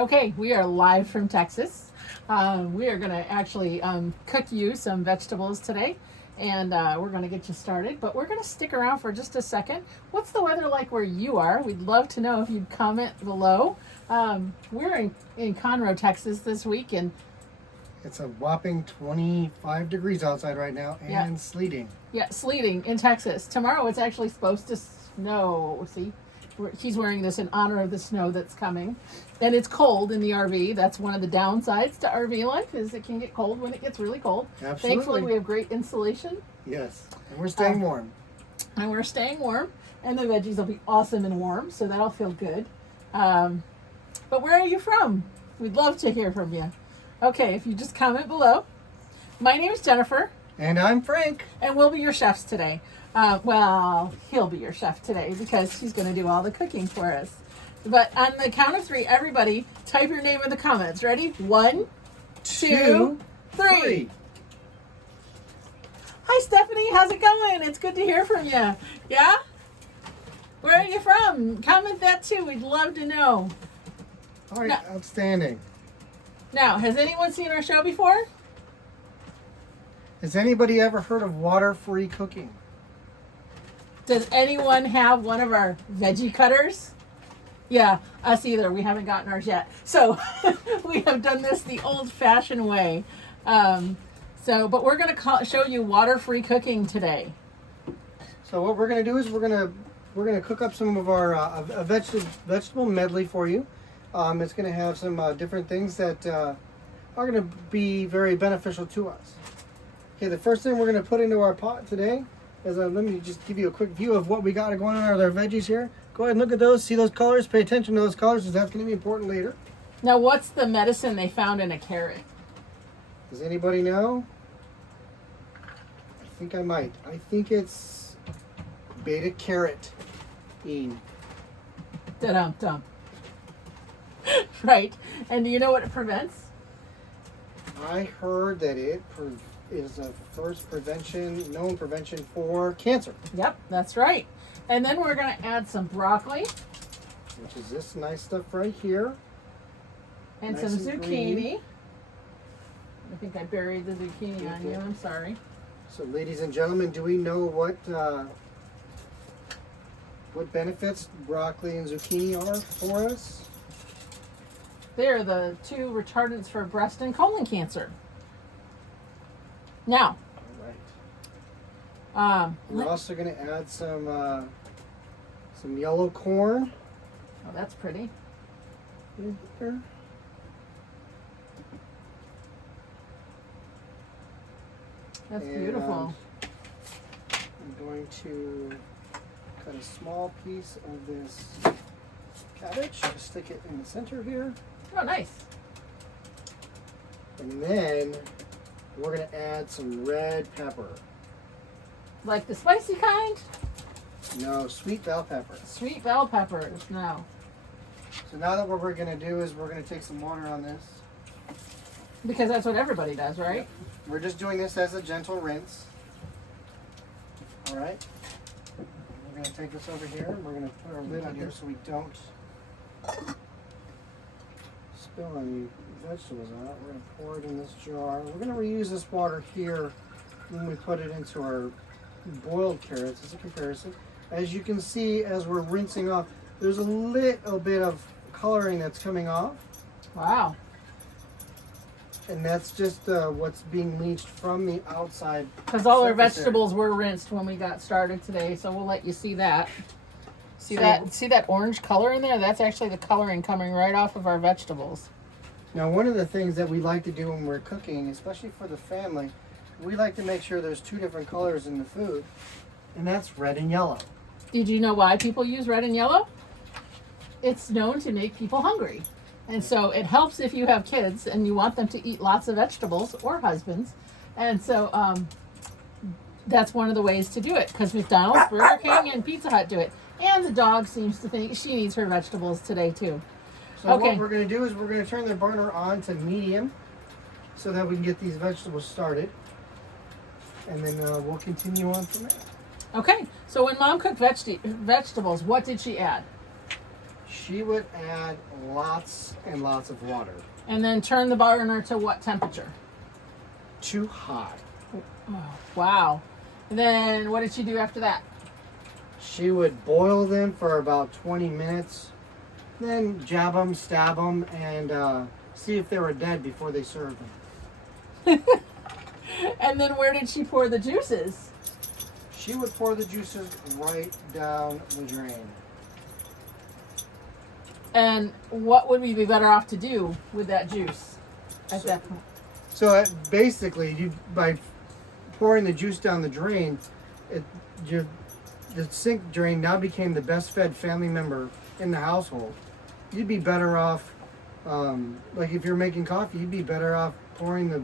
Okay, we are live from Texas. We are going to actually cook you some vegetables today, and we're going to get you started. But we're going to stick around for just a second. What's the weather like where you are? We'd love to know if you'd comment below. We're in Conroe, Texas this week, and it's a whopping 25 degrees outside right now and sleeting. Yeah, sleeting in Texas. Tomorrow it's actually supposed to snow. See? He's wearing this in honor of the snow that's coming. And it's cold in the RV. That's one of the downsides to RV life is it can get cold when it gets really cold. Absolutely. Thankfully, we have great insulation. Yes, and we're staying warm. And we're staying warm. And the veggies will be awesome and warm, so that'll feel good. But where are you from? We'd love to hear from you. Okay, if you just comment below. My name is Jennifer. And I'm Frank. And we'll be your chefs today. Well, he'll be your chef today because he's going to do all the cooking for us. But on the count of three, everybody type your name in the comments. Ready? 1, 2, 3. Hi, Stephanie. How's it going? It's good to hear from you. Yeah? Where are you from? Comment that too. We'd love to know. All right, outstanding. Now, has anyone seen our show before? Has anybody ever heard of water-free cooking? Does anyone have one of our veggie cutters? Yeah, us either. We haven't gotten ours yet. So we have done this the old-fashioned way. But we're going to show you water-free cooking today. So what we're going to do is we're going to cook up some of our a vegetable medley for you. It's going to have some different things that are going to be very beneficial to us. Okay, the first thing we're going to put into our pot today is, let me just give you a quick view of what we got going on with our veggies here. Go ahead and look at those, see those colors, pay attention to those colors because that's going to be important later. Now, what's the medicine they found in a carrot? Does anybody know? I think I might. I think it's beta-carotene. Da-dum-dum. Right. And do you know what it prevents? I heard that it is the first known prevention for cancer. Yep, that's right. And then we're going to add some broccoli. Which is this nice stuff right here. And nice some and zucchini. green. I think I buried the zucchini on you. I'm sorry. So ladies and gentlemen, do we know what benefits broccoli and zucchini are for us? They're the two retardants for breast and colon cancer. Now, all right. We're also going to add some yellow corn. Oh, that's pretty. In here. That's beautiful. I'm going to cut a small piece of this cabbage, just stick it in the center here. Oh, nice. And then we're going to add some red pepper. Like the spicy kind? No, sweet bell pepper. Sweet bell peppers, no. So now that what we're going to do is we're going to take some water on this. Because that's what everybody does, right? Yep. We're just doing this as a gentle rinse. All right. We're going to take this over here. We're going to put our lid on here so we don't spill any vegetables out. We're going to pour it in this jar. We're going to reuse this water here when we put it into our boiled carrots as a comparison. As you can see, as we're rinsing off, there's a little bit of coloring that's coming off. Wow. And that's just what's being leached from the outside. Because all our surface vegetables were rinsed when we got started today, so we'll let you see that. See that orange color in there? That's actually the coloring coming right off of our vegetables. Now, one of the things that we like to do when we're cooking, especially for the family, we like to make sure there's two different colors in the food, and that's red and yellow. Did you know why people use red and yellow? It's known to make people hungry. And so it helps if you have kids and you want them to eat lots of vegetables, or husbands. And so that's one of the ways to do it, because McDonald's, Burger King, and Pizza Hut do it. And the dog seems to think she needs her vegetables today too. So what we're going to do is we're going to turn the burner on to medium so that we can get these vegetables started. And then we'll continue on from there. Okay, so when Mom cooked vegetables, what did she add? She would add lots and lots of water. And then turn the burner to what temperature? Too high. Oh, wow. And then what did she do after that? She would boil them for about 20 minutes, then jab them, stab them, and see if they were dead before they served them. And then where did she pour the juices? She would pour the juices right down the drain. And what would we be better off to do with that juice at that point? So basically, by pouring the juice down the drain, the sink drain now became the best fed family member in the household. You'd be better off, like if you're making coffee, you'd be better off pouring the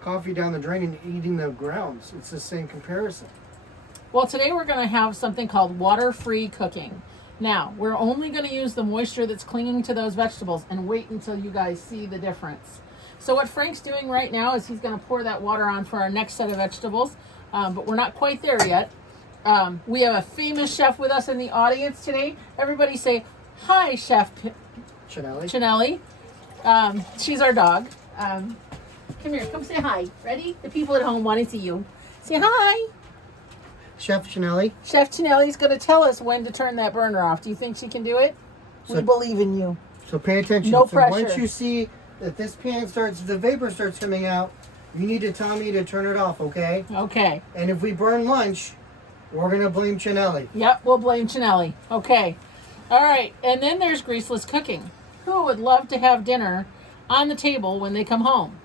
coffee down the drain and eating the grounds. It's the same comparison. Well, today we're going to have something called water-free cooking. Now, we're only going to use the moisture that's clinging to those vegetables and wait until you guys see the difference. So what Frank's doing right now is he's going to pour that water on for our next set of vegetables, but we're not quite there yet. We have a famous chef with us in the audience today. Everybody say, hi, Chef Chinelli. Chinelli. She's our dog. Come here, come say hi. Ready? The people at home want to see you. Say hi. Chef Chinelli. Chef Chinelli's going to tell us when to turn that burner off. Do you think she can do it? We believe in you. So pay attention. No so pressure. Once you see that this pan the vapor starts coming out, you need to tell me to turn it off, okay? Okay. And if we burn lunch, we're going to blame Chinelli. Yep, we'll blame Chinelli. Okay. All right. And then there's greaseless cooking. Who would love to have dinner on the table when they come home?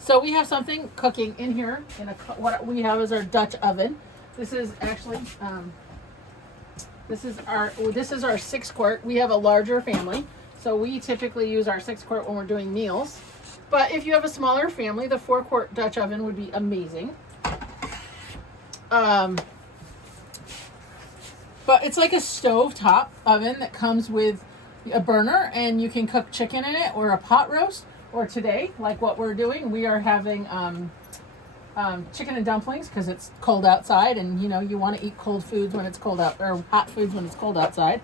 So we have something cooking in here. What we have is our Dutch oven. This is actually, this is our 6-quart. We have a larger family, so we typically use our 6-quart when we're doing meals. But if you have a smaller family, the 4-quart Dutch oven would be amazing. But it's like a stovetop oven that comes with a burner, and you can cook chicken in it or a pot roast. Or today, like what we're doing, we are having chicken and dumplings because it's cold outside, and you want to eat cold foods when it's cold out, or hot foods when it's cold outside.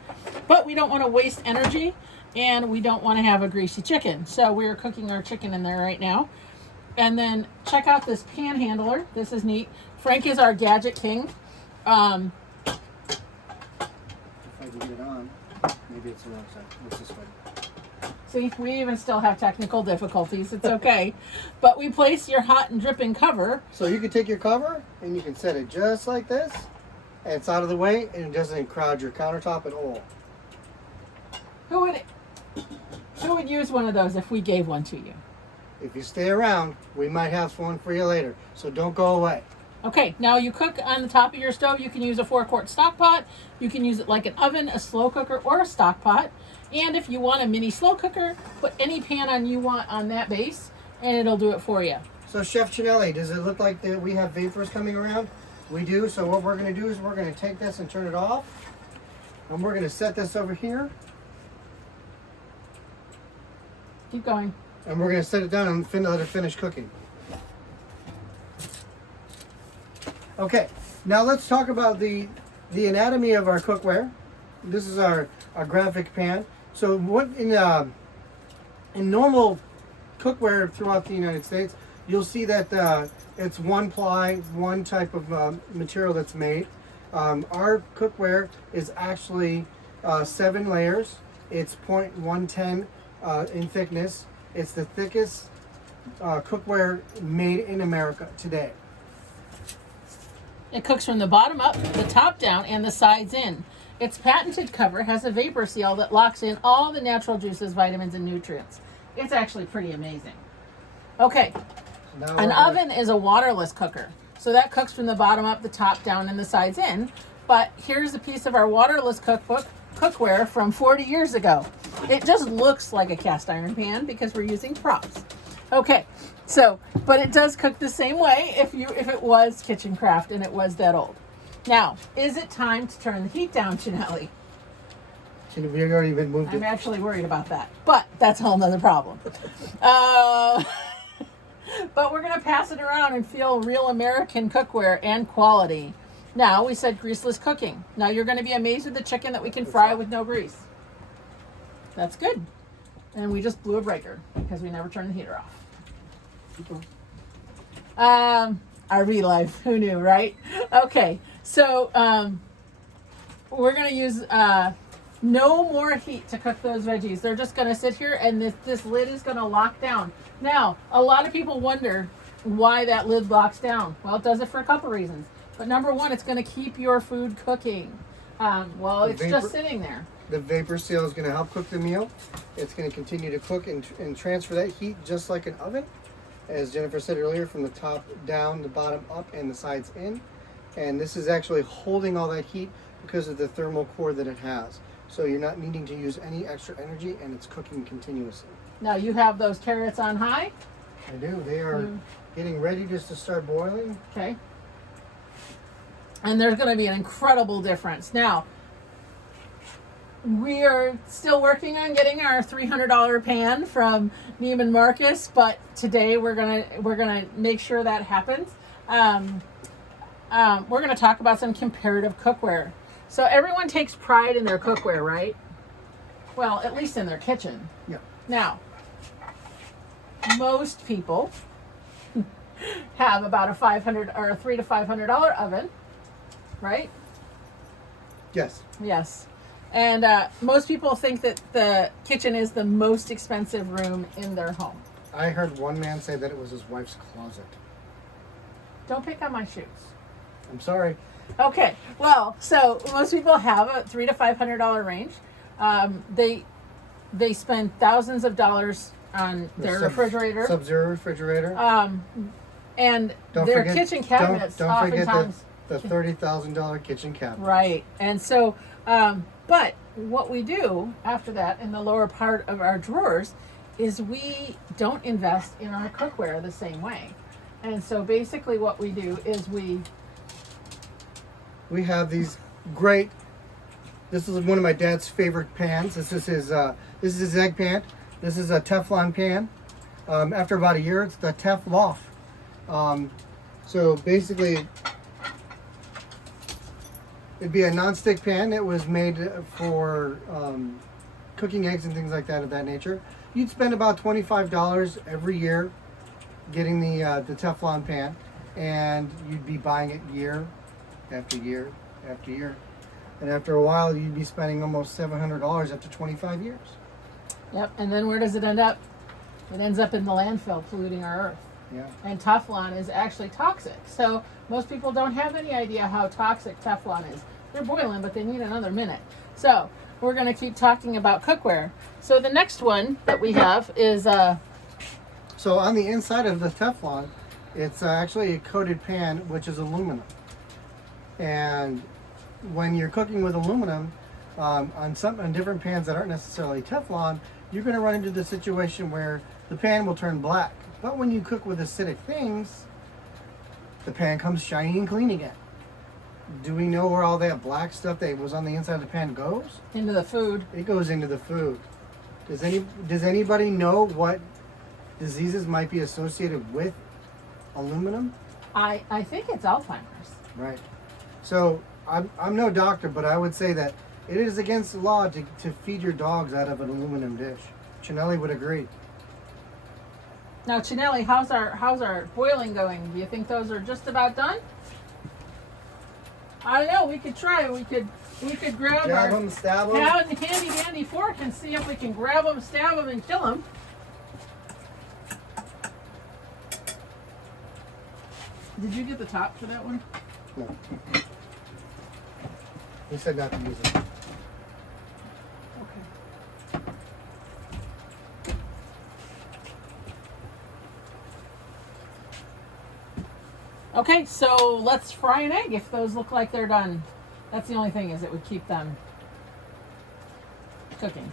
But we don't want to waste energy, and we don't want to have a greasy chicken. So we're cooking our chicken in there right now. And then check out this pan handler. This is neat. Frank is our gadget king. If I can get it on, maybe it's the wrong side. It's this way. See, we even still have technical difficulties. It's okay. But we place your hot and dripping cover. So you can take your cover and you can set it just like this, and it's out of the way, and it doesn't crowd your countertop at all. Who would use one of those if we gave one to you? If you stay around, we might have one for you later. So don't go away. Okay, now you cook on the top of your stove. You can use a 4-quart stock pot. You can use it like an oven, a slow cooker, or a stock pot. And if you want a mini slow cooker, put any pan on you want on that base, and it'll do it for you. So Chef Chinelli, does it look like that we have vapors coming around? We do. So what we're going to do is we're going to take this and turn it off. And we're going to set this over here. Keep going. And we're going to set it down and let it finish cooking. Okay, now let's talk about the anatomy of our cookware. This is our graphic pan. So what in normal cookware throughout the United States, you'll see that it's one ply, one type of material that's made. Our cookware is actually 7 layers. It's 0.110 in thickness. It's the thickest cookware made in America today. It cooks from the bottom up, the top down, and the sides in. Its patented cover has a vapor seal that locks in all the natural juices, vitamins, and nutrients. It's actually pretty amazing. Okay, an oven is a waterless cooker. So that cooks from the bottom up, the top down, and the sides in. But here's a piece of our waterless cookware from 40 years ago. It just looks like a cast iron pan because we're using props. Okay, so, but it does cook the same way if it was Kitchen Craft and it was that old. Now, is it time to turn the heat down, Chinelli? We've already been moved. I'm actually worried about that, but that's a whole nother problem. But we're going to pass it around and feel real American cookware and quality. Now, we said greaseless cooking. Now, you're going to be amazed with the chicken that we can fry with no grease. That's good. And we just blew a breaker because we never turned the heater off. RV life, who knew, right? Okay, so we're gonna use no more heat to cook those veggies. They're just gonna sit here, and this lid is gonna lock down. Now, a lot of people wonder why that lid locks down. Well, it does it for a couple reasons. But number one, it's gonna keep your food cooking while it's just sitting there. The vapor seal is going to help cook the meal. It's going to continue to cook and transfer that heat just like an oven. As Jennifer said earlier, from the top down, the bottom up, and the sides in. And this is actually holding all that heat because of the thermal core that it has. So you're not needing to use any extra energy, and it's cooking continuously. Now you have those carrots on high. I do. They are getting ready just to start boiling. Okay. And there's going to be an incredible difference. Now, we are still working on getting our $300 pan from Neiman Marcus, but today we're gonna make sure that happens. We're gonna talk about some comparative cookware. So everyone takes pride in their cookware, right? Well, at least in their kitchen. Yeah. Now, most people have about a $500 or a $300 to $500 oven, right? Yes. Yes. And most people think that the kitchen is the most expensive room in their home. I heard one man say that it was his wife's closet. Don't pick on my shoes. I'm sorry. Okay. Well, so most people have a $300 to $500 range. They spend thousands of dollars on their refrigerator. Sub-Zero refrigerator. And don't their forget, kitchen cabinets don't forget oftentimes. the $30,000 kitchen cabinet. Right. And so, but what we do after that in the lower part of our drawers is we don't invest in our cookware the same way. And so basically what we do is we have these great, this is one of my dad's favorite pans. This is his egg pan. This is a Teflon pan. After about a year, it's the Teflof. So basically, it'd be a non-stick pan that was made for cooking eggs and things like that of that nature. You'd spend about $25 every year getting the Teflon pan, and you'd be buying it year after year after year. And after a while, you'd be spending almost $700 after 25 years. Yep. And then where does it end up? It ends up in the landfill, polluting our earth. Yeah. And Teflon is actually toxic. So most people don't have any idea how toxic Teflon is. They're boiling, but they need another minute. So we're going to keep talking about cookware. So the next one that we have is So on the inside of the Teflon, it's actually a coated pan, which is aluminum. And when you're cooking with aluminum, on different pans that aren't necessarily Teflon, you're going to run into the situation where the pan will turn black. But when you cook with acidic things, the pan comes shiny and clean again. Do we know where all that black stuff that was on the inside of the pan goes? into the food. It goes into the food. Does anybody know what diseases might be associated with aluminum? I think it's Alzheimer's. Right. So I'm no doctor, but I would say that it is against the law to feed your dogs out of an aluminum dish. Chinelli would agree. Now, Chinelli, how's our boiling going? Do you think those are just about done? I don't know. We could try. We could grab Jab our them, stab them. handy dandy fork and see if we can grab them, stab them, and kill them. Did you get the top for that one? No. He said not to use it. Okay. Okay, so let's fry an egg if those look like they're done. That's the only thing, is it would keep them cooking.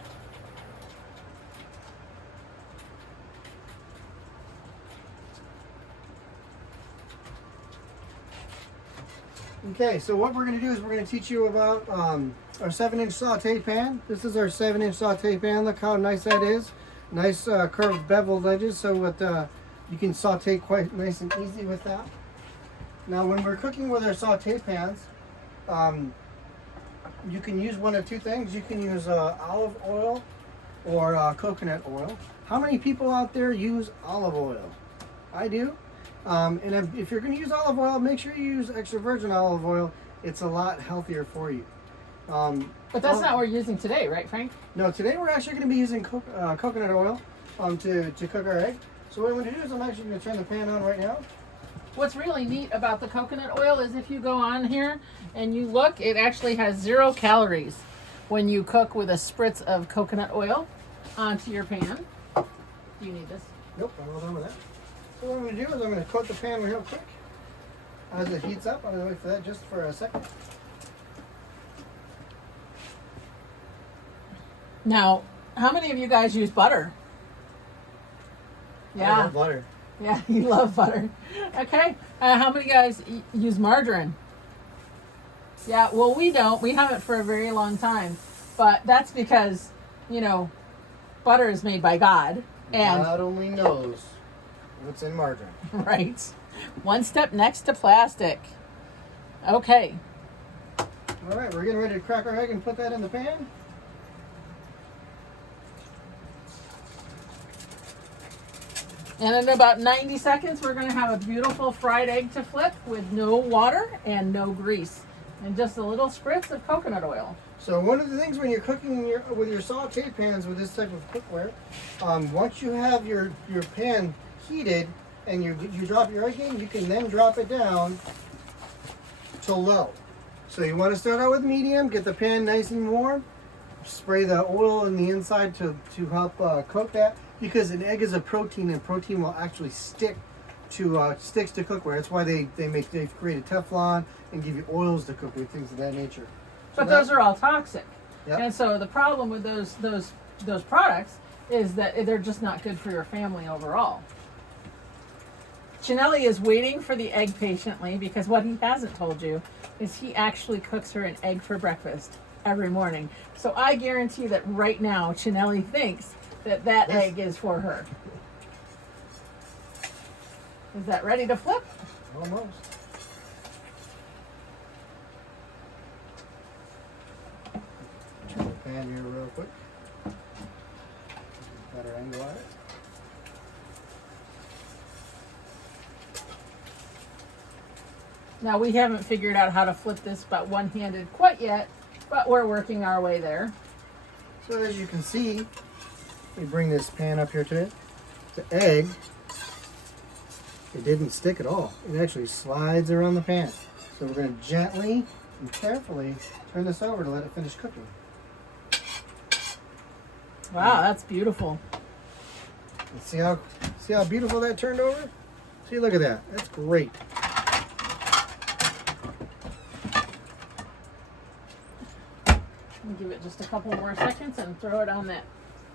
Okay, so what we're going to do is we're going to teach you about our 7-inch saute pan. This is our 7-inch saute pan. Look how nice that is. Nice curved beveled edges, so you can saute quite nice and easy with that. Now, when we're cooking with our saute pans, you can use one of two things. You can use olive oil or coconut oil. How many people out there use olive oil? I do. And if you're going to use olive oil, make sure you use extra virgin olive oil. It's a lot healthier for you. But that's not what we're using today, right, Frank? No, today we're actually going to be using coconut oil to cook our egg. So what I'm going to do is I'm actually going to turn the pan on right now. What's really neat about the coconut oil is if you go on here and you look, it actually has 0 calories when you cook with a spritz of coconut oil onto your pan. Do you need this? Nope, I'm all done with that. So what I'm going to do is I'm going to coat the pan real quick. As it heats up, I'm going to wait for that just for a second. Now, how many of you guys use butter? I Yeah. love butter. Yeah, you love butter. Okay. How many guys use margarine? Yeah, well, we don't. We haven't for a very long time. But that's because, butter is made by God. And, God only knows what's in margarine. right. One step next to plastic. Okay. All right, we're getting ready to crack our egg and put that in the pan. And in about 90 seconds, we're going to have a beautiful fried egg to flip with no water and no grease. And just a little spritz of coconut oil. So one of the things when you're cooking with your sauté pans with this type of cookware, once you have your pan heated and you drop your egg in, you can then drop it down to low. So you want to start out with medium, get the pan nice and warm, spray the oil on the inside to help coat that, because an egg is a protein and protein will actually sticks to cookware. That's why they've created Teflon and give you oils to cook with, things of that nature. So But those are all toxic. Yep. And so the problem with those products is that they're just not good for your family overall. Chinelli is waiting for the egg patiently because what he hasn't told you is he actually cooks her an egg for breakfast every morning. So I guarantee that right now Chinelli thinks that Yes. egg is for her. Is that ready to flip? Almost. Turn the pan here real quick. Better angle on it. Now we haven't figured out how to flip this but one-handed quite yet, but we're working our way there. So as you can see, let me bring this pan up here to it. The egg, it didn't stick at all. It actually slides around the pan. So we're going to gently and carefully turn this over to let it finish cooking. Wow, that's beautiful. And see how beautiful that turned over? See, look at that. That's great. We'll give it just a couple more seconds and throw it on that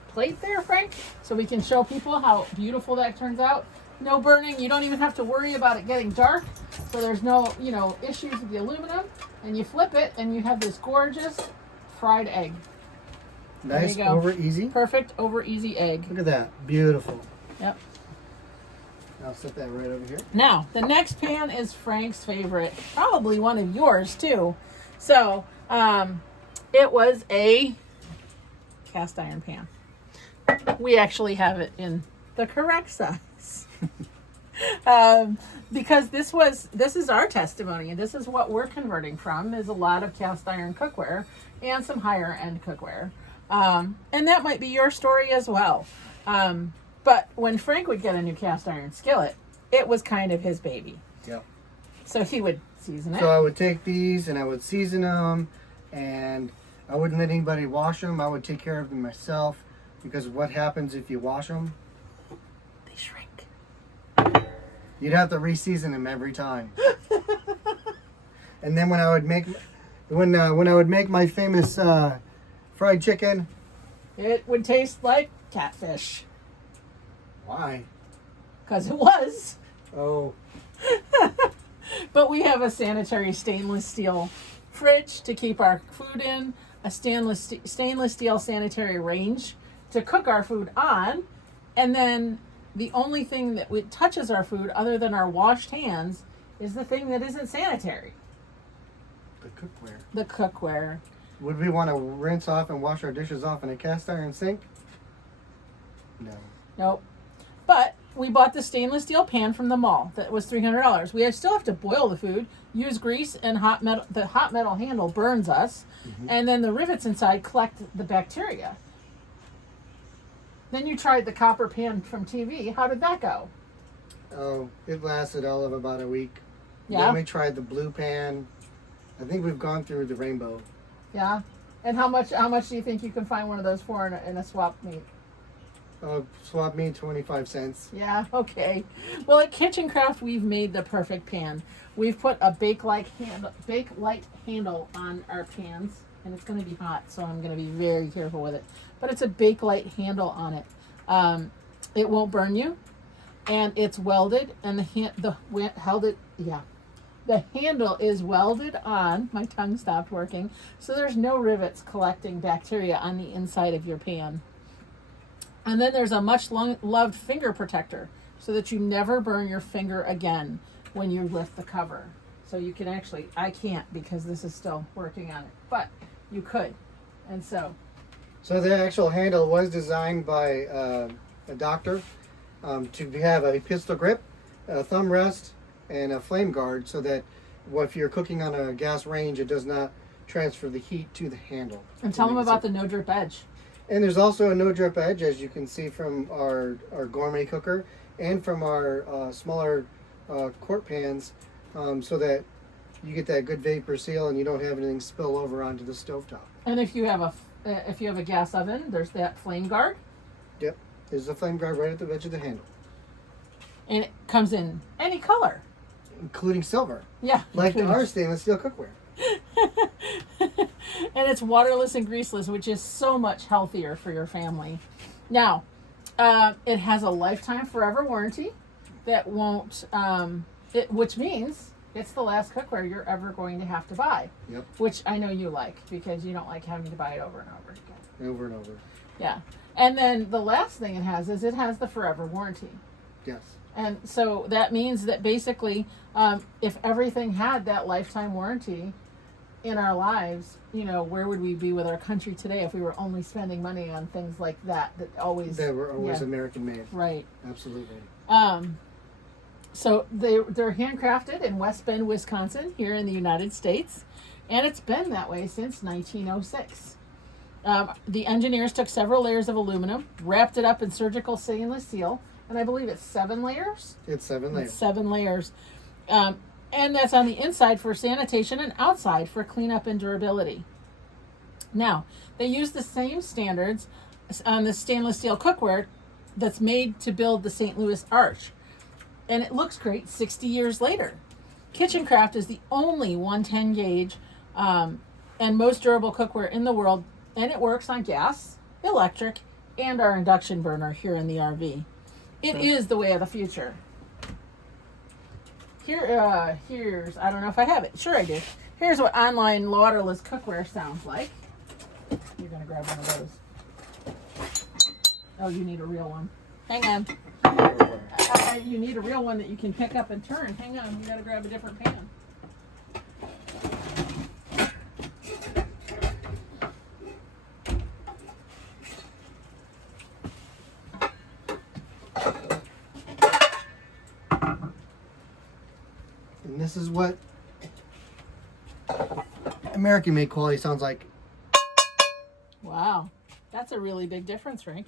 plate there, Frank, so we can show people how beautiful that turns out. No burning. You don't even have to worry about it getting dark. So there's no, issues with the aluminum. And you flip it and you have this gorgeous fried egg. There Nice, you go. over easy. Perfect over easy egg. Look at that. Beautiful. Yep. I'll set that right over here. Now, the next pan is Frank's favorite. Probably one of yours too. So, it was a cast iron pan. We actually have it in the correct size. Because this is our testimony, and this is what we're converting from, is a lot of cast iron cookware and some higher end cookware. And that might be your story as well. But when Frank would get a new cast iron skillet, it was kind of his baby. Yep. So he would season it. So I would take these and I would season them, and I wouldn't let anybody wash them. I would take care of them myself, because what happens if you wash them? They shrink. You'd have to re-season them every time. And then when I would make my famous fried chicken, It would taste like catfish. why? Because it was. Oh, But we have a sanitary stainless steel fridge to keep our food in, a stainless steel sanitary range to cook our food on, and then the only thing that touches our food other than our washed hands is the thing that isn't sanitary, the cookware. the cookware. Would we want to rinse off and wash our dishes off in a cast iron sink? No. Nope. But we bought the stainless steel pan from the mall that was $300. We still have to boil the food, use grease, and hot metal. The hot metal handle burns us, and then the rivets inside collect the bacteria. Then you tried the copper pan from TV. How did that go? Oh, it lasted all of about a week. Yeah. Then we tried the blue pan. I think we've gone through the rainbow. Yeah. And how much do you think you can find one of those for in a swap meet? Swap me 25 cents. Yeah, okay. Well, at Kitchen Craft, we've made the perfect pan. We've put a Bakelite handle on our pans, and it's going to be hot, so I'm going to be very careful with it. But it's a Bakelite handle on it. It won't burn you, and it's welded, and the handle is welded on. My tongue stopped working, so there's no rivets collecting bacteria on the inside of your pan. And then there's a much loved finger protector so that you never burn your finger again when you lift the cover. So you can actually, I can't because this is still working on it, but you could. And so the actual handle was designed by a doctor to have a pistol grip, a thumb rest, and a flame guard so that if you're cooking on a gas range, it does not transfer the heat to the handle. And tell them about the no drip edge. And there's also a no drip edge, as you can see from our gourmet cooker and from our smaller quart pans, so that you get that good vapor seal and you don't have anything spill over onto the stovetop. And if you have a gas oven, there's that flame guard. Yep, there's a flame guard right at the edge of the handle, And it comes in any color. including silver, Yeah. like our stainless steel cookware. And it's waterless and greaseless, which is so much healthier for your family. Now, it has a lifetime forever warranty that won't, which means it's the last cookware you're ever going to have to buy. Yep. Which I know you like because you don't like having to buy it over and over again. Over and over. Yeah. And then the last thing it has is it has the forever warranty. Yes. And so that means that basically, if everything had that lifetime warranty in our lives, where would we be with our country today if we were only spending money on things like that always... That were always American made. Right. Absolutely. So they're handcrafted in West Bend, Wisconsin, here in the United States. And it's been that way since 1906. The engineers took several layers of aluminum, wrapped it up in surgical stainless steel, and I believe it's 7 layers. It's 7 layers. It's 7 layers. And that's on the inside for sanitation and outside for cleanup and durability. Now, they use the same standards on the stainless steel cookware that's made to build the St. Louis Arch. And it looks great 60 years later. Kitchen Craft is the only 110 gauge and most durable cookware in the world, and it works on gas, electric, and our induction burner here in the RV. It is the way of the future. Here's, I don't know if I have it. Sure I do. Here's what online waterless cookware sounds like. You're going to grab one of those. Oh, you need a real one. Hang on. You need a real one that you can pick up and turn. Hang on, you got to grab a different pan. And this is what American made quality sounds like. Wow, that's a really big difference, Frank.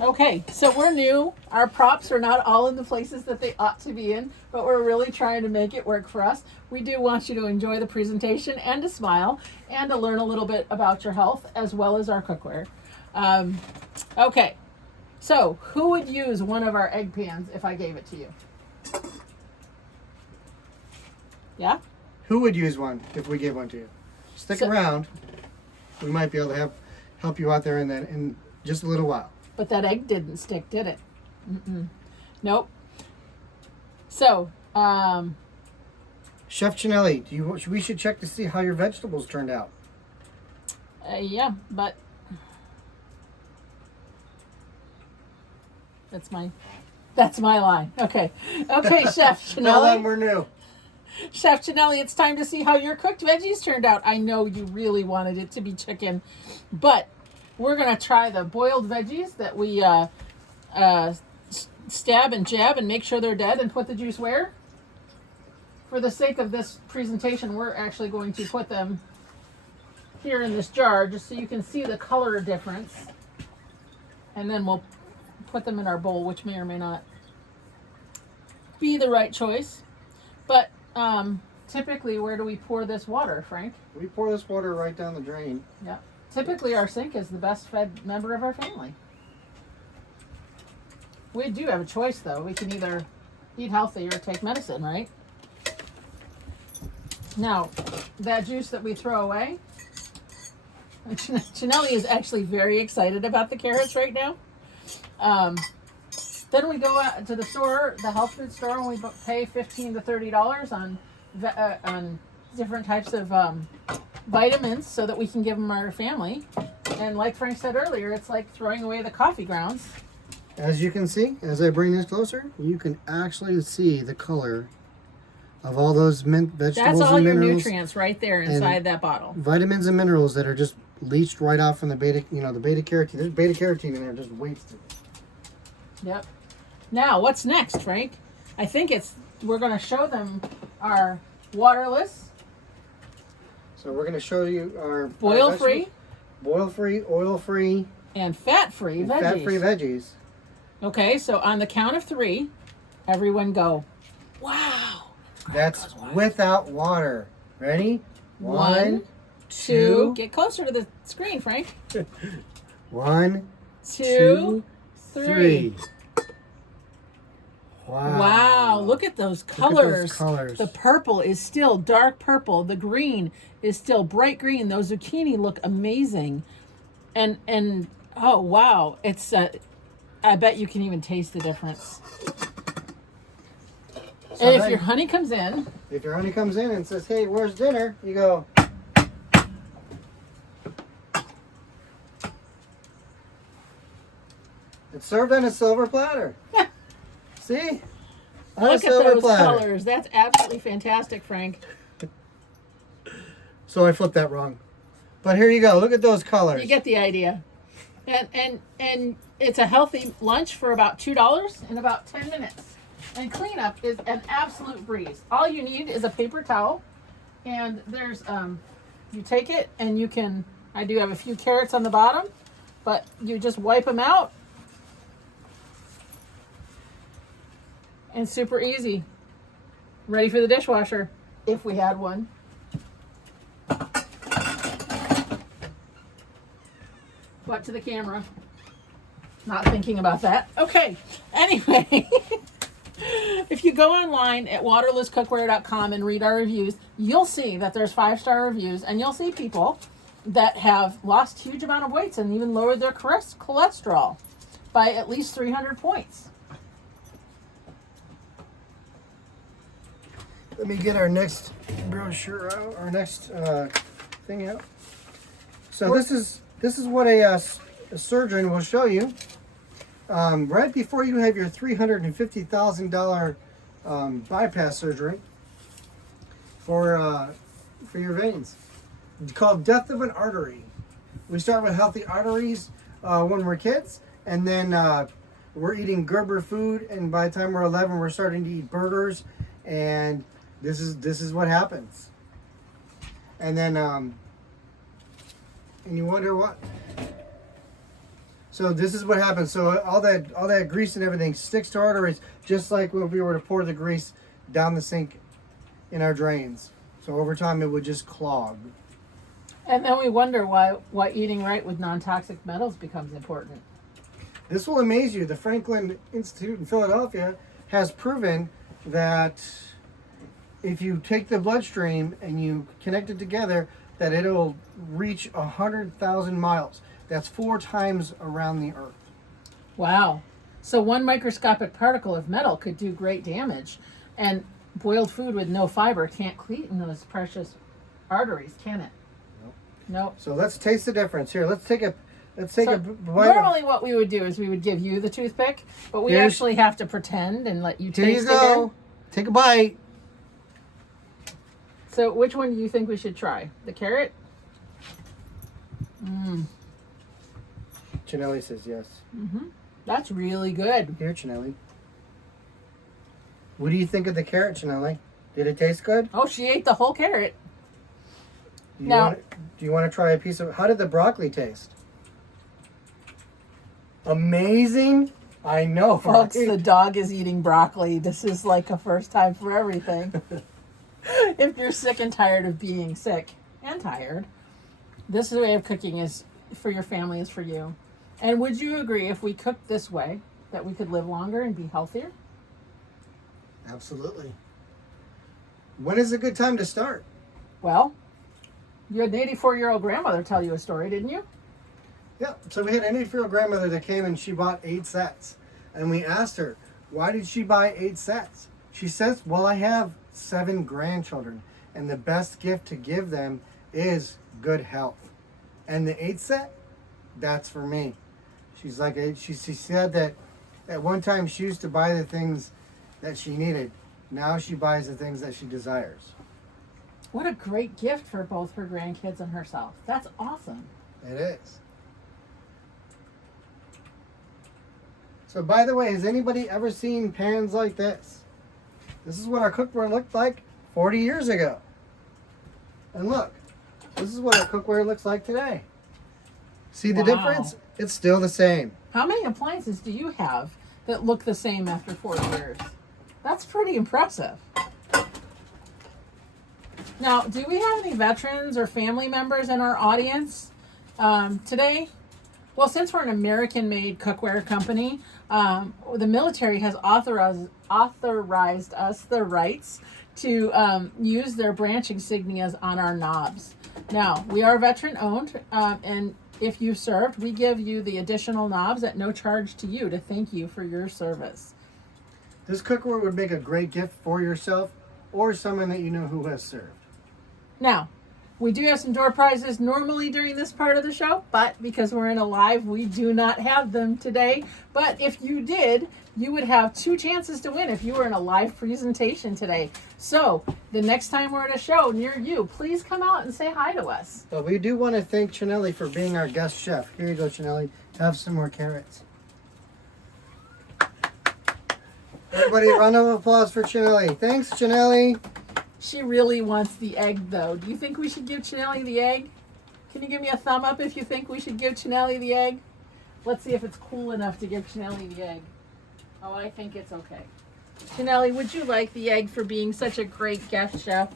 Okay, so we're new. Our props are not all in the places that they ought to be in, but we're really trying to make it work for us. We do want you to enjoy the presentation and to smile and to learn a little bit about your health as well as our cookware. Okay, so who would use one of our egg pans if I gave it to you? Yeah? Who would use one if we gave one to you? Stick around. We might be able to help you out there in just a little while. But that egg didn't stick, did it? Mm-mm. Nope. So, Chef Chinelli, we should check to see how your vegetables turned out. Yeah, but that's my line. Okay, Chef Now then, Chinelli. we're new. Chef Chinelli, it's time to see how your cooked veggies turned out. I know you really wanted it to be chicken, but we're gonna try the boiled veggies that we stab and jab and make sure they're dead and put the juice where. For the sake of this presentation, we're actually going to put them here in this jar just so you can see the color difference. And then we'll put them in our bowl, which may or may not be the right choice. But typically, where do we pour this water, Frank? We pour this water right down the drain. Yeah. Typically, our sink is the best fed member of our family. We do have a choice, though. We can either eat healthy or take medicine, right? Now, that juice that we throw away, Chanelli is actually very excited about the carrots right now. Then we go out to the store, the health food store, and we pay $15 to $30 on different types of vitamins so that we can give them our family. And like Frank said earlier, it's like throwing away the coffee grounds. As you can see, as I bring this closer, you can actually see the color of all those vegetables That's all and your minerals, nutrients right there inside that bottle. vitamins and minerals that are just leached right off from the beta carotene. There's beta carotene in there, just wasted. Yep. Now, what's next, Frank? I think we're going to show them our waterless, So we're going to show you our boil-free, boil-free, oil-free, and fat-free and veggies. fat-free veggies. Okay, so on the count of 3, everyone go, wow. That's without water. Ready? 1, 2. Get closer to the screen, Frank. 1, 2, 3. Wow. Wow, look at those Look colors. at those colors. The purple is still dark purple. The green is still bright green. Those zucchini look amazing. And oh wow, it's I bet you can even taste the difference. So And if then, your honey comes in, and says, "Hey, where's dinner?" You go. It's served on a silver platter. See? On a look at silver those platter. colors. That's absolutely fantastic, Frank. So I flipped that wrong. But here you go. Look at those colors. You get the idea. And it's a healthy lunch for about $2 in about 10 minutes. And cleanup is an absolute breeze. All you need is a paper towel, and there's you take it and you can. I do have a few carrots on the bottom, but you just wipe them out, and super easy. Ready for the dishwasher, if we had one. Butt to the camera. Not thinking about that. Okay. Anyway. If you go online at waterlesscookware.com and read our reviews, you'll see that there's 5-star reviews, and you'll see people that have lost huge amount of weights and even lowered their cholesterol by at least 300 points. Let me get our next brochure out, our next thing out. So this is what a surgeon will show you. Right before you have your $350,000 bypass surgery for your veins. It's called death of an artery. We start with healthy arteries when we're kids, and then we're eating Gerber food, and by the time we're 11, we're starting to eat burgers, and this is what happens. And then and you wonder what. So this is what happens. So all that grease and everything sticks to arteries, just like if we were to pour the grease down the sink in our drains. So over time, it would just clog. And then we wonder why eating right with non-toxic metals becomes important. This will amaze you. The Franklin Institute in Philadelphia has proven that if you take the bloodstream and you connect it together, that it'll reach 100,000 miles. That's 4 times around the Earth. Wow. So one microscopic particle of metal could do great damage. And boiled food with no fiber can't clean those precious arteries, can it? Nope. So let's taste the difference. Here, let's take a bite. Normally what we would do is we would give you the toothpick, but we actually have to pretend and let you Here taste you go. Take a bite. So which one do you think we should try? The carrot? Chinelli says yes. That's really good. Here, Chinelli. What do you think of the carrot, Chinelli? Did it taste good? Oh, she ate the whole carrot. Do you Now- do you want to try a piece of? How did the broccoli taste? Amazing. I know, Folks, right? the dog is eating broccoli. This is like a first time for everything. If you're sick and tired of being sick and tired, this way of cooking is for your family, is for you. And would you agree if we cooked this way that we could live longer and be healthier? Absolutely. When is a good time to start? Well, you had an 84-year-old grandmother tell you a story, didn't you? Yeah, so we had an 84-year-old grandmother that came and she bought 8 sets. And we asked her, why did she buy 8 sets? She says, well, I have 7 grandchildren, and the best gift to give them is good health. And the 8 set, that's for me. She's like, she said that at one time she used to buy the things that she needed. Now she buys the things that she desires. What a great gift for both her grandkids and herself. That's awesome. It is. So by the way, has anybody ever seen pans like this? This is what our cookware looked like 40 years ago. And look, this is what our cookware looks like today. See the Wow. difference? It's still the same. How many appliances do you have that look the same after 40 years? That's pretty impressive. Now, do we have any veterans or family members in our audience today? Well, since we're an American-made cookware company, the military has authorized us the rights to use their branch insignias on our knobs. Now, we are veteran-owned, and if you served, we give you the additional knobs at no charge to you to thank you for your service. This cookware would make a great gift for yourself or someone that you know who has served. Now, we do have some door prizes normally during this part of the show, but because we're in a live, we do not have them today. But if you did, you would have 2 chances to win if you were in a live presentation today. So the next time we're at a show near you, please come out and say hi to us. But we do want to thank Chinelli for being our guest chef. Here you go, Chinelli. Have some more carrots. Everybody, round of applause for Chinelli. Thanks, Chinelli. She really wants the egg, though. Do you think we should give Chinelli the egg? Can you give me a thumb up if you think we should give Chinelli the egg? Let's see if it's cool enough to give Chinelli the egg. Oh, I think it's okay. Chinelli, would you like the egg for being such a great guest chef?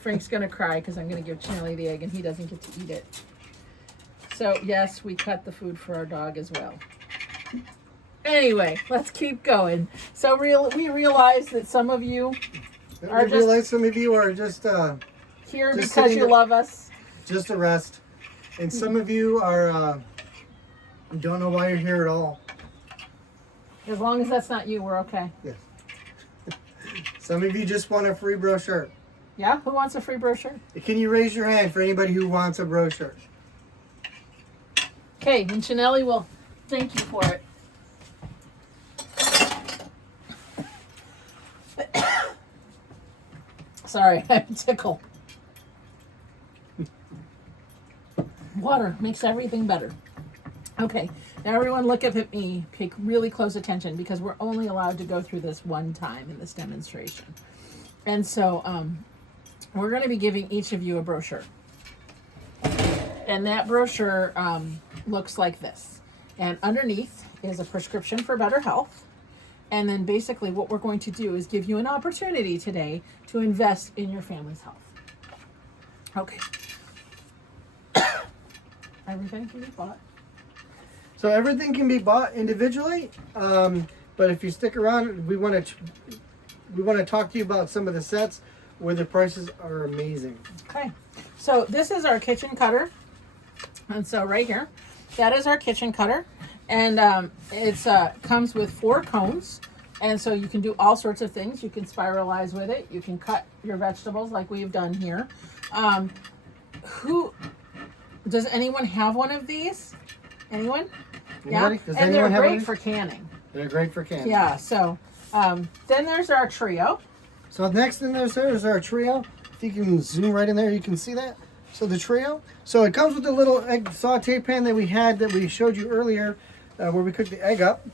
Frank's going to cry because I'm going to give Chinelli the egg and he doesn't get to eat it. So, yes, we cut the food for our dog as well. Anyway, let's keep going. So we realize that some of you I realize some of you are just here Just because sitting you there. love us. a rest, and some of you are don't know why you're here at all. As long as that's not you, we're okay. Yes. Some of you just want a free brochure. Yeah? Who wants a free brochure? Can you raise your hand for anybody who wants a brochure? Okay, and Chinelli will thank you for it. Sorry, I'm tickled. Water makes everything better. Okay, now everyone look up at me. Pay really close attention because we're only allowed to go through this one time in this demonstration. And so we're going to be giving each of you a brochure. And that brochure looks like this. And underneath is a prescription for better health. And then basically what we're going to do is give you an opportunity today to invest in your family's health. Okay. Everything can be bought. So everything can be bought individually, but if you stick around, we want to talk to you about some of the sets where the prices are amazing. Okay. So this is our kitchen cutter. And so right here, that is our kitchen cutter. And it's comes with 4 cones. And so you can do all sorts of things. You can spiralize with it. You can cut your vegetables like we've done here. Does anyone have one of these? Anyone? Anybody? Yeah. Does And anyone they're have great one? for canning. They're great for candy. Yeah. So then there's our trio. So next in there is our trio. If you can zoom right in there, you can see that. So the trio. So it comes with the little egg saute pan that we showed you earlier, where we cooked the egg up,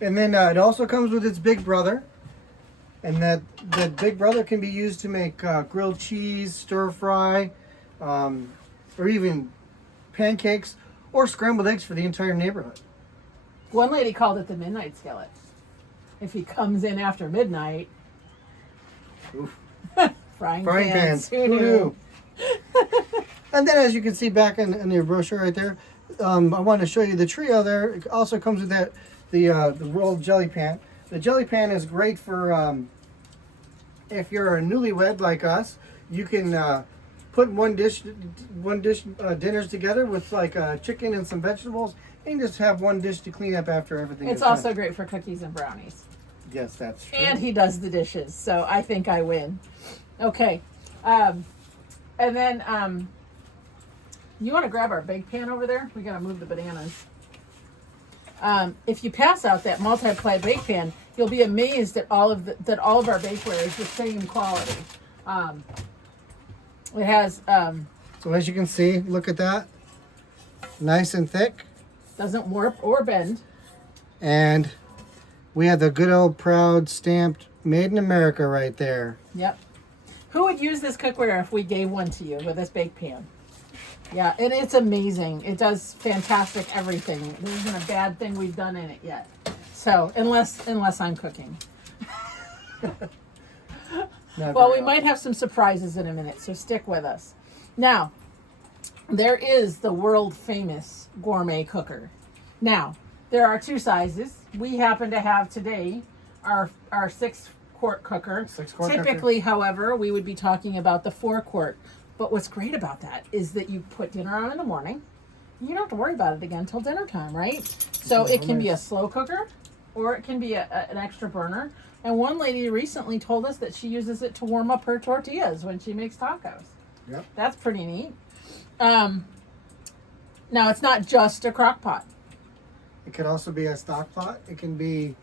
and then it also comes with its big brother, and that big brother can be used to make grilled cheese, stir fry, or even pancakes or scrambled eggs for the entire neighborhood. One lady called it the midnight skillet. If he comes in after midnight, Oof. frying Frying pans. pans. Who Who knew? knew? And then, as you can see back in your brochure right there, I want to show you the trio there. It also comes with the rolled jelly pan. The jelly pan is great for if you're a newlywed like us. You can put one dish dinners together with like chicken and some vegetables, and just have one dish to clean up after everything. It's is also done. great for cookies and brownies. Yes, that's true. And he does the dishes, so I think I win. Okay. And then you want to grab our big pan over there? We got to move the bananas. If you pass out that multi-ply bake pan, you'll be amazed at all of our bakeware is the same quality. It has So as you can see, look at that, nice and thick, doesn't warp or bend. and we have the good old proud stamped "Made in America" right there. Yep. Who would use this cookware if we gave one to you with this bake pan? Yeah, and it's amazing. It does fantastic everything. There isn't a bad thing we've done in it yet. So unless I'm cooking. Not Well, very we might have some surprises in a minute, so stick with us. Now, there is the world famous gourmet cooker. Now, there are two sizes. We happen to have today our 6-quart cooker. 6-quart Typically, however, we would be talking about the 4-quart. But what's great about that is that you put dinner on in the morning. You don't have to worry about it again until dinner time, right? So it can be a slow cooker, or it can be an extra burner. And one lady recently told us that she uses it to warm up her tortillas when she makes tacos. Yep. That's pretty neat. Now, it's not just a crock pot. It could also be a stock pot. It can be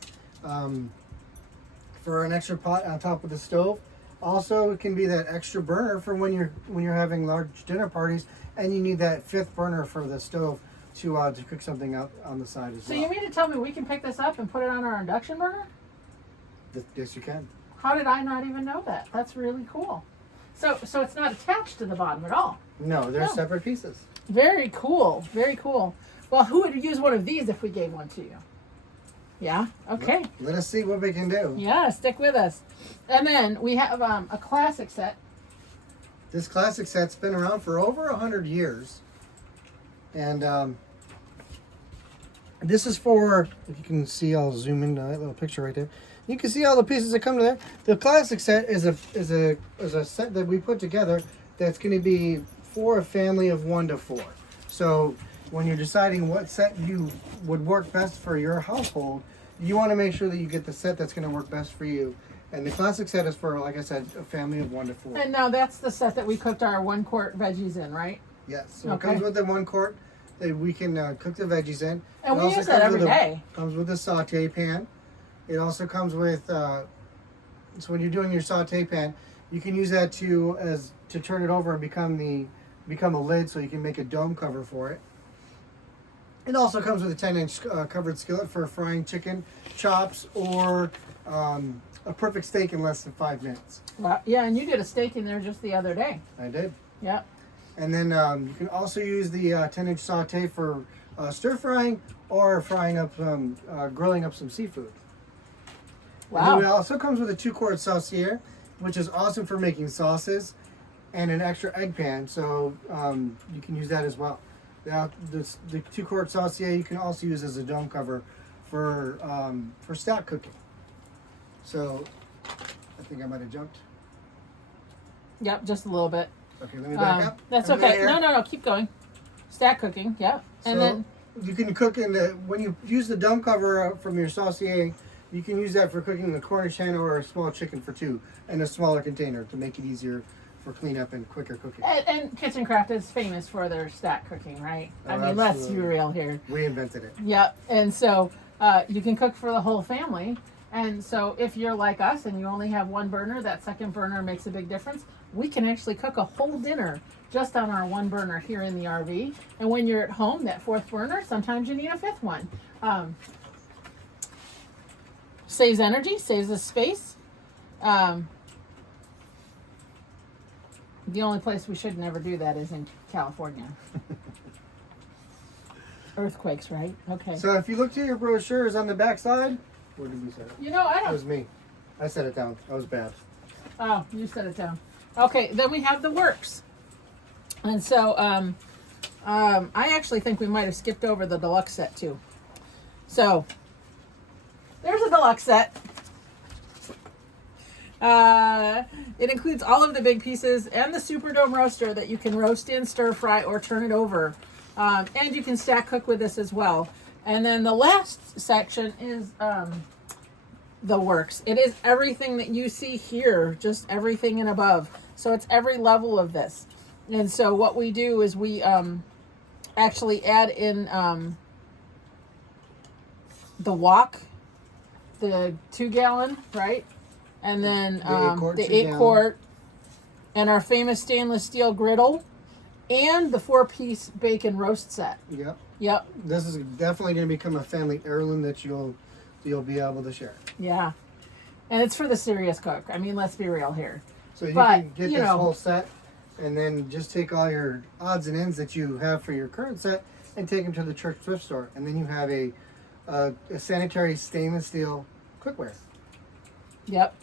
for an extra pot on top of the stove. Also, it can be that extra burner for when you're having large dinner parties and you need that 5th burner for the stove to cook something out on the side as So well. you mean to tell me we can pick this up and put it on our induction burner? Yes, you can. How did I not even know that? That's really cool. So it's not attached to the bottom at all. No, they're No. separate pieces. Very cool. Very cool. Well, who would use one of these if we gave one to you? Yeah? Okay. Let us see what we can do. Yeah, stick with us. And then we have a classic set. This classic set's been around for over 100 years. And this is for, if you can see, I'll zoom in on that little picture right there. You can see all the pieces that come to there. The classic set is a set that we put together that's going to be for a family of 1 to 4. So when you're deciding what set you would work best for your household, you want to make sure that you get the set that's going to work best for you. And the classic set is for, like I said, a family of 1 to 4. And now that's the set that we cooked our 1-quart veggies in, right? Yes. So Okay. it comes with the 1 quart that we can cook the veggies in. And It we also use that comes every with day. Comes with a saute pan. It also comes with so when you're doing your saute pan, you can use that to turn it over and become a lid, so you can make a dome cover for it. It also comes with a 10-inch covered skillet for frying chicken chops or a perfect steak in less than 5 minutes. Well, yeah, and you did a steak in there just the other day. I did. Yep. And then you can also use the 10-inch saute for stir frying or frying up grilling up some seafood. And then it Wow. also comes with a 2-quart saucier, which is awesome for making sauces, and an extra egg pan, so you can use that as well. Now, the 2-quart saucier you can also use as a dome cover for stack cooking. So, I think I might have jumped. Yep, just a little bit. Okay, let me back up. That's Everybody okay. here? No, keep going. Stack cooking, yep. And So, then, you can cook when you use the dome cover from your saucier, you can use that for cooking the Cornish hen or a small chicken for 2 in a smaller container to make it easier for cleanup and quicker cooking. and Kitchen Craft is famous for their stack cooking, right? I Oh, mean, let's be absolutely. real here. We invented it. Yep. And so you can cook for the whole family. And so if you're like us and you only have one burner, that second burner makes a big difference. We can actually cook a whole dinner just on our one burner here in the RV. And when you're at home, that fourth burner, sometimes you need a fifth one. Saves energy, saves us space. The only place we should never do that is in California. Earthquakes, right? Okay. So if you look to your brochures on the back side, where did we set it? You know, I That don't. was me. I set it down. That was bad. Oh, you set it down. Okay, then we have the works. And so I actually think we might have skipped over the deluxe set too. So there's a deluxe set. It includes all of the big pieces and the Superdome roaster that you can roast in, stir fry, or turn it over. And you can stack cook with this as well. And then the last section is the works. It is everything that you see here, just everything and above. So it's every level of this. And so what we do is we actually add in the wok, the 2 gallon, right? And then the 8 quart, and our famous stainless steel griddle, and the 4-piece bacon roast set. Yep. Yep. This is definitely going to become a family heirloom that you'll be able to share. Yeah. And it's for the serious cook. I mean, let's be real here. So you But, can get you this know, whole set, and then just take all your odds and ends that you have for your current set and take them to the church thrift store, and then you have a sanitary stainless steel cookware. Yep.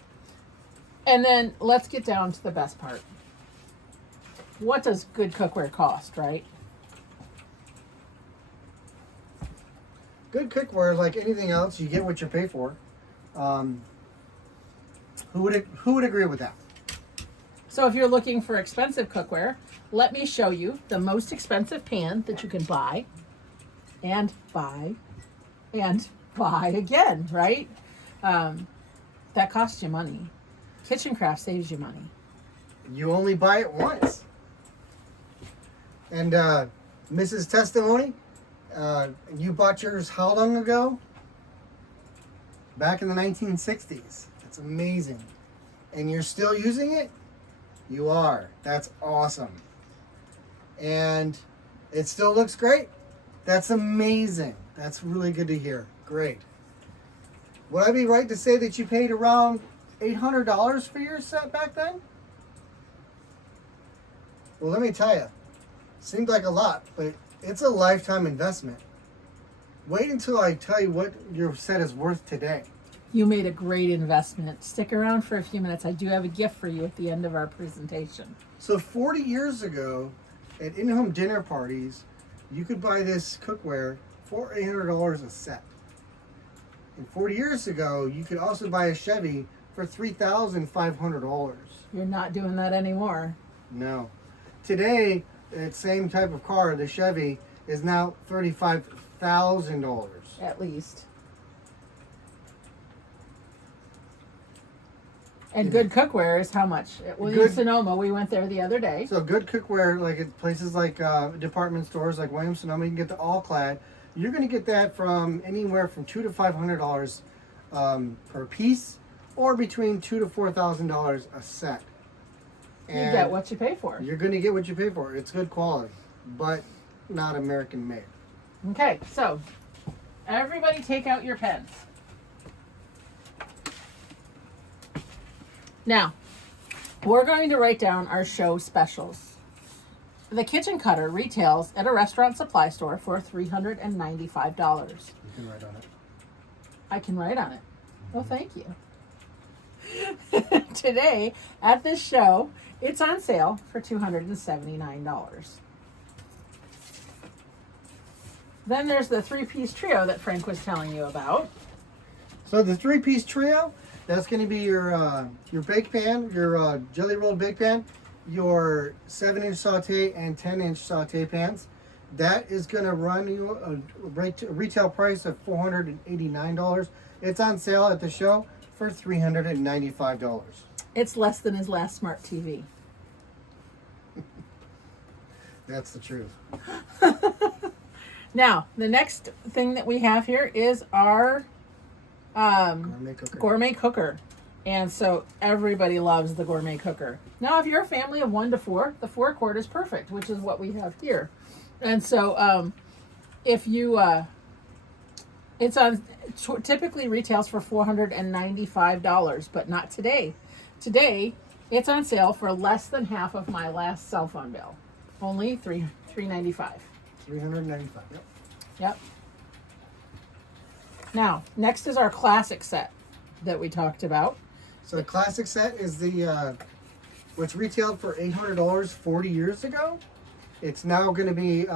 And then let's get down to the best part. What does good cookware cost, right? Good cookware, like anything else, you get what you pay for. Who would agree with that? So if you're looking for expensive cookware, let me show you the most expensive pan that you can buy and buy and buy again, right? That costs you money. Kitchen Craft saves you money. You only buy it once. And Mrs. Testimony, you bought yours how long ago? Back in the 1960s. That's amazing. And you're still using it? You are. That's awesome. And it still looks great? That's amazing. That's really good to hear. Great. Would I be right to say that you paid around $800 for your set back then? Well, let me tell you. Seemed like a lot, but it's a lifetime investment. Wait until I tell you what your set is worth today. You made a great investment. Stick around for a few minutes. I do have a gift for you at the end of our presentation. So 40 years ago, at in-home dinner parties, you could buy this cookware for $800 a set. And 40 years ago, you could also buy a Chevy for $3,500. You're not doing that anymore. No. Today, that same type of car, the Chevy, is now $35,000. At least. And good cookware is how much? At Williams Sonoma, we went there the other day. So good cookware, like at places like department stores like Williams Sonoma, you can get the all-clad. You're going to get that from anywhere from $200 to $500 per piece, or between $2,000 to $4,000 a set. You get what you pay for. You're going to get what you pay for. It's good quality, but not American made. Okay, so everybody take out your pens. Now, we're going to write down our show specials. The kitchen cutter retails at a restaurant supply store for $395. You can write on it. I can write on it. Well, thank you. Today, at this show, it's on sale for $279. Then there's the 3-piece trio that Frank was telling you about. So the 3-piece trio, that's going to be your bake pan, your jelly rolled bake pan, your 7-inch saute and 10-inch saute pans. That is going to run you a retail price of $489. It's on sale at the show for $395. It's less than his last smart TV. That's the truth. Now, the next thing that we have here is our Gourmet cooker. Gourmet cooker. And so everybody loves the gourmet cooker. Now, if you're a family of 1 to 4, the 4-quart is perfect, which is what we have here. And so if you, it's on, typically retails for $495, but not today. Today, it's on sale for less than half of my last cell phone bill. Only $395. $395. Yep. Yep. Now, next is our classic set that we talked about. So the classic set is the which retailed for $800 40 years ago. It's now going to be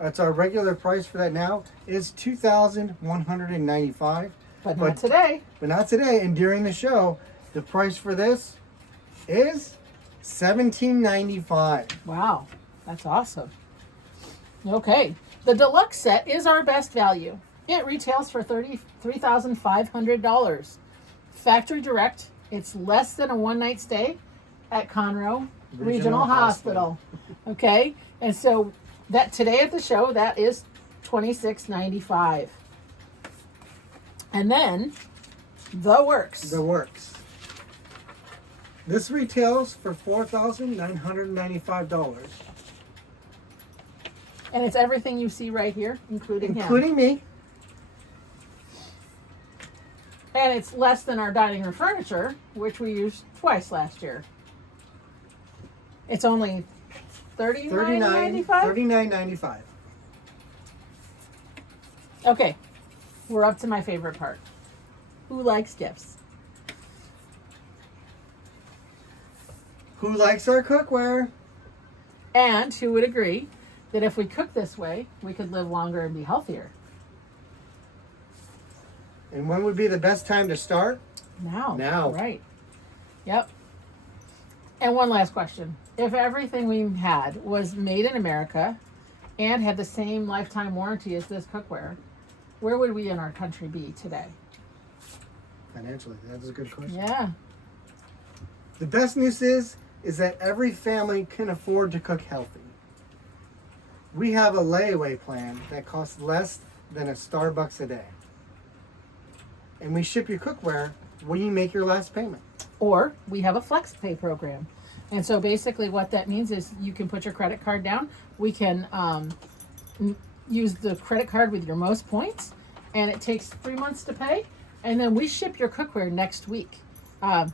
it's our regular price for that now is $2,195. But not today. But not today. And during the show, the price for this is $17.95. Wow, that's awesome. Okay, the deluxe set is our best value. It retails for $33,500. Factory direct. It's less than a one-night stay at Conroe Regional Hospital. Okay, and so that today at the show that is $26.95. And then the works. The works. This retails for $4,995. And it's everything you see right here, including Including me. And it's less than our dining room furniture, which we used twice last year. It's only $39.95? $39.95. Okay, we're up to my favorite part. Who likes gifts? Who likes our cookware? And who would agree that if we cook this way, we could live longer and be healthier? And when would be the best time to start? Now. Now. Right. Yep. And one last question. If everything we had was made in America and had the same lifetime warranty as this cookware, where would we in our country be today? Financially, that's a good question. Yeah. The best news is that every family can afford to cook healthy. We have a layaway plan that costs less than a Starbucks a day. And we ship your cookware when you make your last payment. Or we have a flex pay program. And so basically what that means is you can put your credit card down. We can use the credit card with your most points, and it takes 3 months to pay. And then we ship your cookware next week.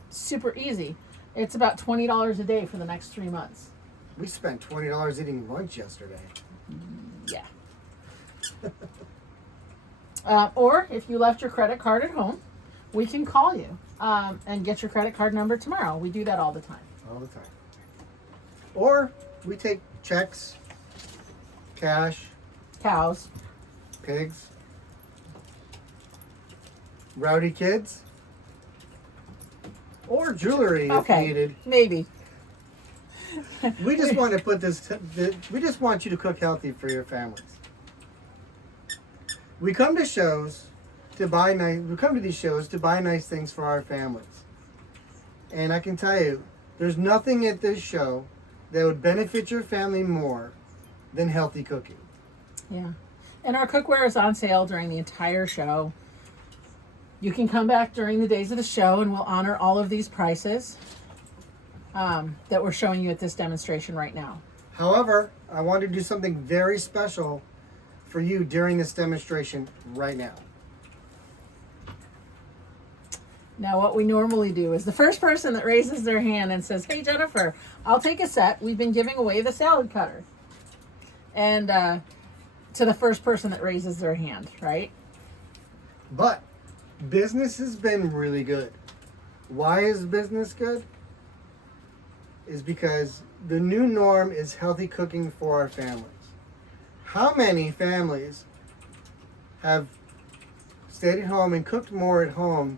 Super easy. It's about $20 a day for the next 3 months. We spent $20 eating lunch yesterday. Yeah. Or if you left your credit card at home, we can call you and get your credit card number tomorrow. We do that all the time. All the time. Or we take checks, cash, Cows. pigs, rowdy kids, or jewelry if Okay. needed. Maybe. We just want to put this. We just want you to cook healthy for your families. We come to shows to buy nice. We come to these shows to buy nice things for our families. And I can tell you, there's nothing at this show that would benefit your family more than healthy cooking. Yeah. And our cookware is on sale during the entire show. You can come back during the days of the show and we'll honor all of these prices that we're showing you at this demonstration right now. However, I want to do something very special for you during this demonstration right now. Now, what we normally do is the first person that raises their hand and says, "Hey, Jennifer, I'll take a set." We've been giving away the salad cutter. And to the first person that raises their hand, right? But business has been really good. Why is business good? Is because the new norm is healthy cooking for our families. How many families have stayed at home and cooked more at home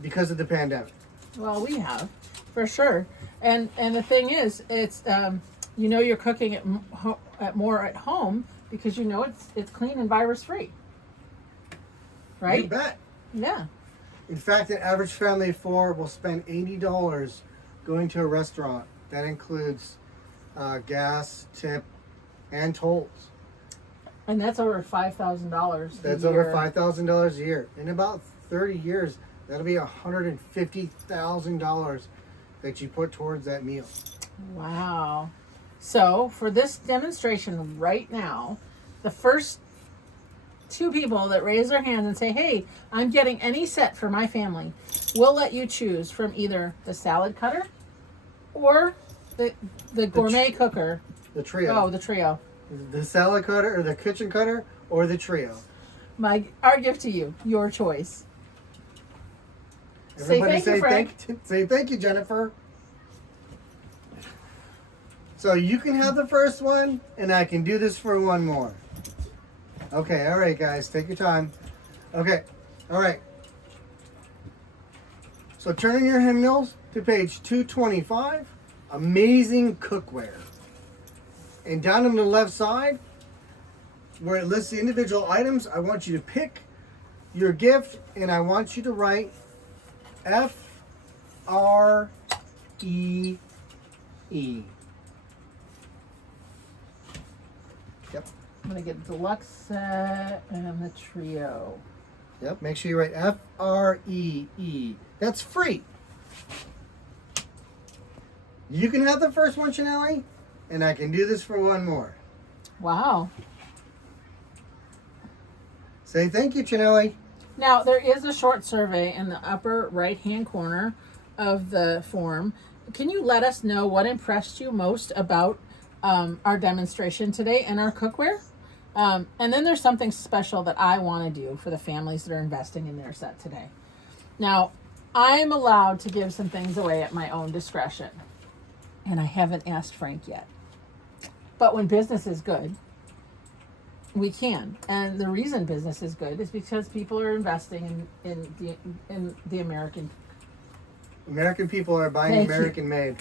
because of the pandemic? Well, we have, for sure. And the thing is, it's you know you're cooking at more at home because you know it's clean and virus free. Right? You bet. Yeah. In fact, an average family of 4 will spend $80 going to a restaurant. That includes gas, tip, and tolls. And that's over $5,000. That's over $5,000 a year. In about 30 years, that'll be $150,000 that you put towards that meal. Wow. So for this demonstration right now, the first 2 people that raise their hands and say, hey, I'm getting any set for my family, we'll let you choose from either the salad cutter or the gourmet cooker. The trio. Oh, the trio. The salad cutter or the kitchen cutter or the trio. Our gift to you, your choice. Everybody say thank you, Frank. Say thank you, Jennifer. So you can have the first one, and I can do this for one more. Okay, all right, guys, take your time. Okay, all right. So turn in your hymnals to page 225, Amazing Cookware. And down on the left side, where it lists the individual items, I want you to pick your gift, and I want you to write FREE. Yep. I'm going to get deluxe set and the trio. Yep. Make sure you write FREE. That's free. You can have the first one, Chanelli, and I can do this for one more. Wow. Say thank you, Chanelli. Now, there is a short survey in the upper right-hand corner of the form. Can you let us know what impressed you most about our demonstration today and our cookware? And then there's something special that I want to do for the families that are investing in their set today. Now, I'm allowed to give some things away at my own discretion, and I haven't asked Frank yet. But when business is good, we can. And the reason business is good is because people are investing in the American. American people are buying Thank you. American made.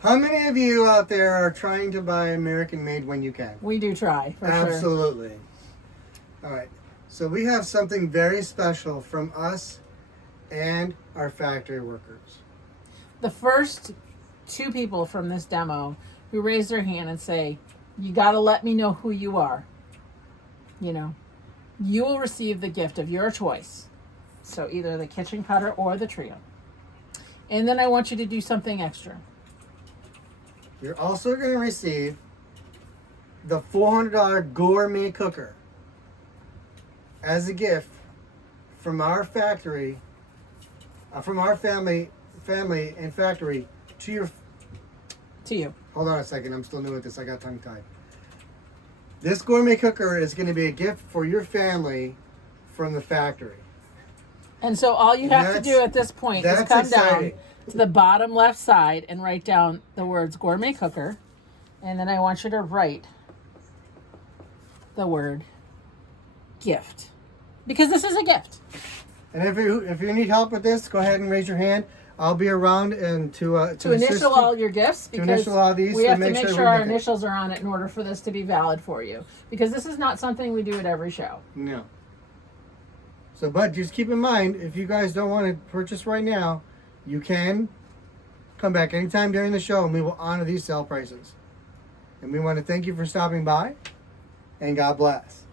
How many of you out there are trying to buy American made when you can? We do try, for sure. Absolutely. All right. So we have something very special from us and our factory workers. The first 2 people from this demo who raise their hand and say, you got to let me know who you are, you will receive the gift of your choice. So either the kitchen cutter or the trio. And then I want you to do something extra. You're also going to receive the $400 gourmet cooker as a gift from our factory, from our family and factory to your. To you. Hold on a second. I'm still new at this. I got tongue tied. This gourmet cooker is going to be a gift for your family from the factory. And so all you have to do at this point is come exciting. down to the bottom left side and write down the words gourmet cooker. And then I want you to write the word gift. Because this is a gift. And if you need help with this, go ahead and raise your hand. I'll be around and to assist initial you. all your gifts, because initial all these we to have make to make sure sure we our make it. initials are on it in order for this to be valid for you. Because this is not something we do at every show. No. So, but just keep in mind, if you guys don't want to purchase right now, you can come back anytime during the show and we will honor these sale prices. And we want to thank you for stopping by, and God bless.